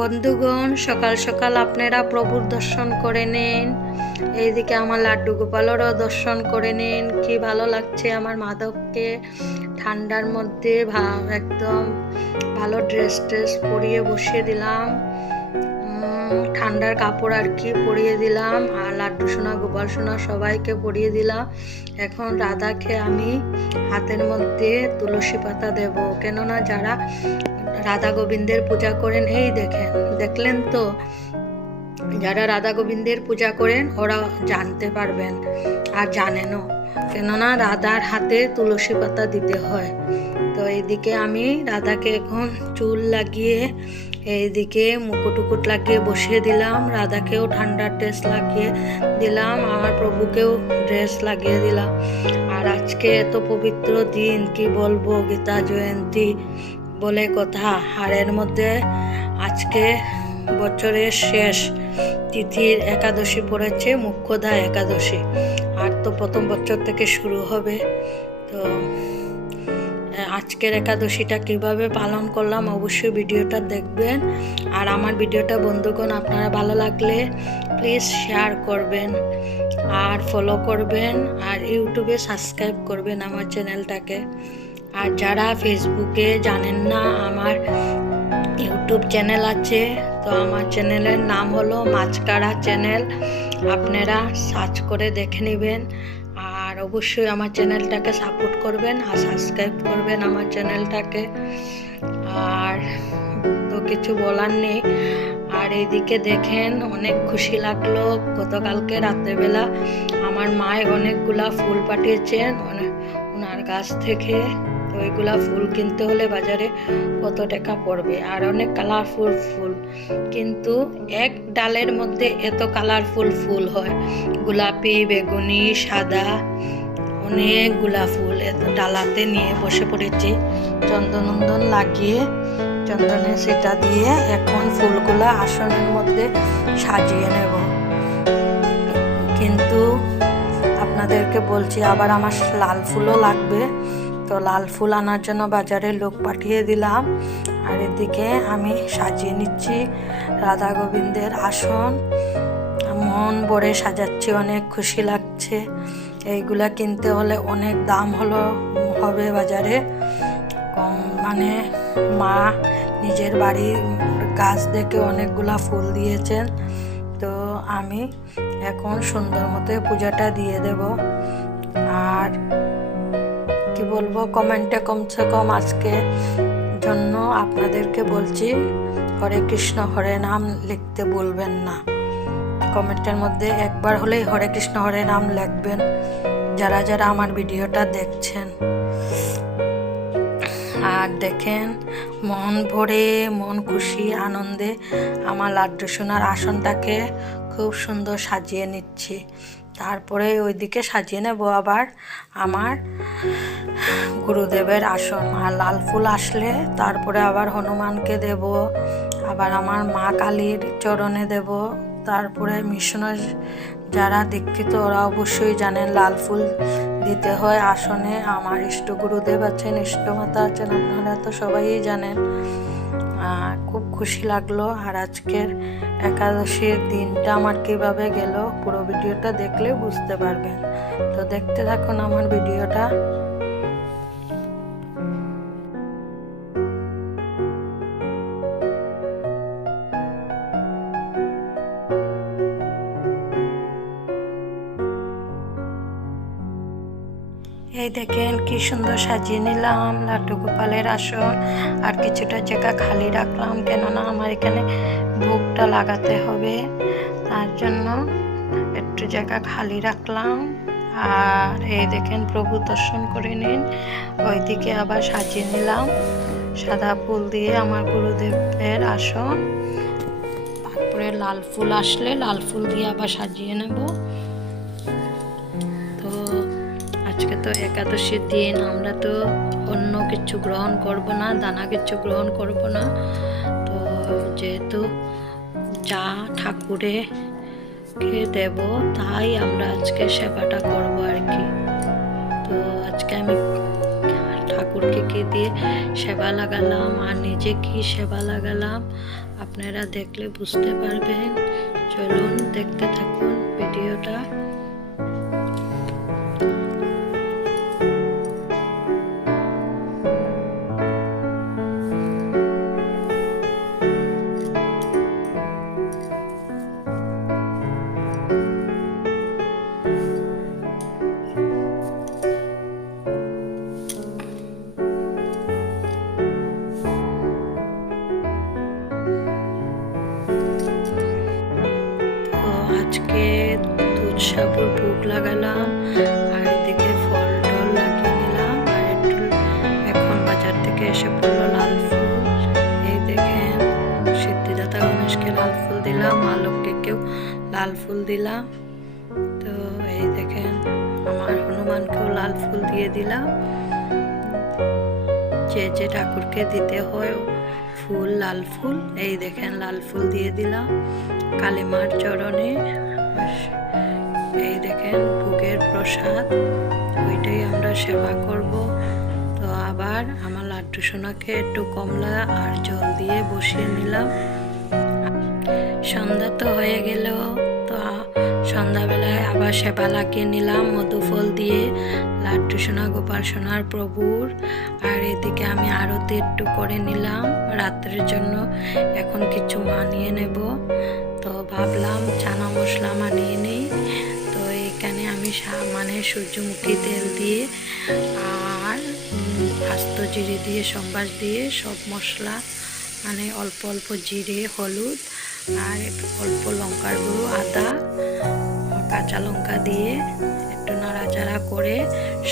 বন্ধুগণ, সকাল সকাল আপনারা প্রভুর দর্শন করে নেন। এইদিকে আমার লাড্ডু গোপালেরও দর্শন করে নিন। কি ভালো লাগছে আমার মাধবকে। ঠান্ডার মধ্যে একদম ভালো ড্রেস ট্রেস পরিয়ে বসিয়ে দিলাম। ঠান্ডার কাপড় আর কি পরিয়ে দিলাম আর লাড্ডু সোনা, গোপাল সোনা সবাইকে পরিয়ে দিলাম। এখন রাধাকে আমি হাতের মধ্যে তুলসী পাতা দেব। কেননা যারা রাধা গোবিন্দের পূজা করেন, এই দেখেন, দেখলেন তো? যারা রাধা গোবিন্দের পূজা করেন ওরা জানতে পারবেন আর জানেনও। কেননা রাধার হাতে তুলসী পাতা দিতে হয়। তো এইদিকে আমি রাধাকে এখন চুল লাগিয়ে এইদিকে মুকুটুকুট লাগিয়ে বসিয়ে দিলাম, রাধাকেও ঠান্ডার ড্রেস লাগিয়ে দিলাম, আমার প্রভুকেও ড্রেস লাগিয়ে দিলাম। আর আজকে এত পবিত্র দিন, কি বলব, গীতা জয়ন্তী বলে কথা। আর এর মধ্যে আজকে বছরের শেষ, তিথির একাদশী পড়েছে মুখ্যদা একাদশী। আর তো প্রথম বছর থেকে শুরু হবে, তো আজকের একাদশীটা কীভাবে পালন করলাম অবশ্যই ভিডিওটা দেখবেন। আর আমার ভিডিওটা, বন্ধুগণ, আপনারা ভালো লাগলে প্লিজ শেয়ার করবেন আর ফলো করবেন আর ইউটিউবে সাবস্ক্রাইব করবেন আমার চ্যানেলটাকে আর যারা ফেসবুকে জানেন না, আমার ইউটিউব চ্যানেল আছে, তো আমার চ্যানেলের নাম হলো মাছকাড়া চ্যানেল আপনারা সার্চ করে দেখে নেবেন। আর অবশ্যই আমার চ্যানেলটাকে সাপোর্ট করবেন আর সাবস্ক্রাইব করবেন আমার চ্যানেলটাকে। আর তো কিছু বলার নেই। আর এইদিকে দেখেন অনেক খুশি লাগল গতকালকে রাত্রেবেলা। আমার মায় অনেকগুলা ফুল পাঠিয়েছেন ওনার গাছ থেকে। ওইগুলা ফুল কিনতে হলে বাজারে কত টাকা পড়বে? আর অনেক কালারফুল ফুল। কিন্তু এক ডালের মধ্যে এত কালারফুল ফুল হয়। গোলাপি, বেগুনি, সাদা, অনেকগুলা ফুল এত ডালাতে নিয়ে বসে পড়েছি। চন্দনন্দন লাগিয়ে চন্দনে সেটা দিয়ে এখন ফুলগুলা আসনের মধ্যে সাজিয়ে নেব। কিন্তু আপনাদেরকে বলছি, আবার আমার লাল ফুলও লাগবে। তো লাল ফুল আনার জন্য বাজারে লোক পাঠিয়ে দিলাম। আর এদিকে আমি সাজিয়ে নিচ্ছি রাধা গোবিন্দের আসন। মন ভরে সাজাচ্ছি, অনেক খুশি লাগছে। এইগুলা কিনতে হলে অনেক দাম হলো, হবে বাজারে। কম মানে মা নিজের বাড়ির গাছ দেখে অনেকগুলা ফুল দিয়েছেন। তো আমি এখন সুন্দর মতো পূজাটা দিয়ে দেব। আর বলব, কমেন্টে কমসে কম। আজকে জন্য আপনাদেরকে বলছি, হরে কৃষ্ণ, হরে নাম লিখতে বলবেন না। কমেন্টের মধ্যে একবার হলেই হরে কৃষ্ণ, হরে নাম লিখবেন, যারা যারা আমার ভিডিওটা দেখছেন। আর দেখেন, মন ভরে, মন খুশি, আনন্দে আমার লাড্ডু সোনার আসনটাকে খুব সুন্দর সাজিয়ে নিচ্ছি। তারপরে ওইদিকে সাজিয়ে নেব আবার আমার গুরুদেবের আসন। আর লাল ফুল আসলে তারপরে আবার হনুমানকে দেব, আবার আমার মা কালীর চরণে দেব। তারপরে মিশনের যারা দীক্ষিত, ওরা অবশ্যই জানেন লাল ফুল দিতে হয় আসনে। আমার ইষ্ট গুরুদেব আছেন ইষ্টমাতা আছেন, আপনারা তো সবাই জানেন। খুব খুশি লাগল। আর আজকের একাদশীর দিনটা আমার কীভাবে গেল পুরো ভিডিওটা দেখলে বুঝতে পারবেন। তো দেখতে থাকুন আমার ভিডিওটা। এই দেখেন কি সুন্দর সাজিয়ে নিলাম, লাড্ডু গোপালের আসন, আর কিছুটা জায়গা খালি রাখলাম। কেননা আমার এখানে ভোগটা লাগাতে হবে। তার জন্য একটু জায়গা খালি রাখলাম। আর এই দেখেন প্রভু দর্শন করে নিন। ওইদিকে আবার সাজিয়ে নিলাম। সাদা ফুল দিয়ে আমার গুরুদেবের আসন। তারপরে লাল ফুল আসলে লাল ফুল দিয়ে আবার সাজিয়ে নেব। তো আজকে তো একাদশীর দিন, আমরা তো অন্য কিছু গ্রহণ করব না, দানা কিছু গ্রহণ করব না। তো যেহেতু যা ঠাকুরে কে দেব, তাই আমরা আজকে সেবাটা করব আর কি। তো আজকে আমি ঠাকুরকে কি দিয়ে সেবা লাগালাম আর নিজে কি সেবা লাগালাম, আপনারা দেখলে বুঝতে পারবেন। চলুন দেখতে থাকুন ভিডিওটা। সাবুর ভোগ লাগালাম, আর এদিকে ফল টল লাগিয়ে নিলাম, আর একটু এখন বাজার থেকে এসে পড়ল লাল ফুল। এই দেখেন, সিদ্ধিদাতা গণেশকে লাল ফুল দিলাম আলোককেও লাল ফুল দিলাম। তো এই দেখেন, আমার হনুমানকেও লাল ফুল দিয়ে দিলাম। যে যে ঠাকুরকে দিতে হয় ফুল, লাল ফুল, এই দেখেন, লাল ফুল দিয়ে দিলাম। কালিমার চরণে দেখেন ভোগের প্রসাদ ওইটাই আমরা সেবা করব। তো আবার আমার লাড্ডু সোনাকে একটু কমলা আর জল দিয়ে বসিয়ে নিলাম। সন্ধ্যা তো হয়ে গেল তো সন্ধ্যাবেলায় আবার সেবা লাগিয়ে নিলাম মধু ফল দিয়ে। লাড্ডু সোনা, গোপাল সোনার প্রভুর। আর এদিকে আমি আরতি একটু করে নিলাম রাত্রের জন্য। এখন কিছু মানিয়ে নেব। তো ভাবলাম চানা মশলা মানিয়ে মানে সূর্যমুখী তেল দিয়ে আর আস্ত জিরে দিয়ে, সম্বাস দিয়ে সব মশলা মানে অল্প অল্প জিরে, হলুদ আর অল্প লঙ্কার গুঁড়ো, আদা, কাঁচা লঙ্কা দিয়ে একটু নাড়াচাড়া করে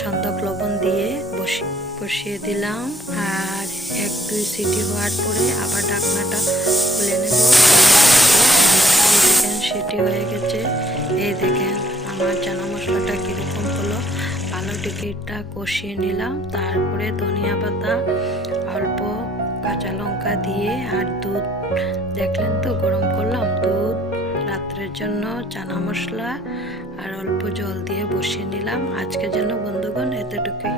সন্দক লবণ দিয়ে বসি, বসিয়ে দিলাম। আর এক, দুই সিটি হওয়ার পরে আবার ঢাকনাটা খুলে নেব। দেখেন, সিটি হয়ে গেছে। এই দেখেন। আমার চানা মশলাটা কীরকম হলো আলু টিকিটটা কষিয়ে নিলাম। তারপরে ধনিয়া পাতা, অল্প কাঁচা লঙ্কা দিয়ে আর দুধ। দেখলেন তো, গরম করলাম দুধ, রাত্রের জন্য চানা মশলা আর অল্প জল দিয়ে বসিয়ে নিলাম। আজকের জন্য বন্ধুগণ এতটুকুই।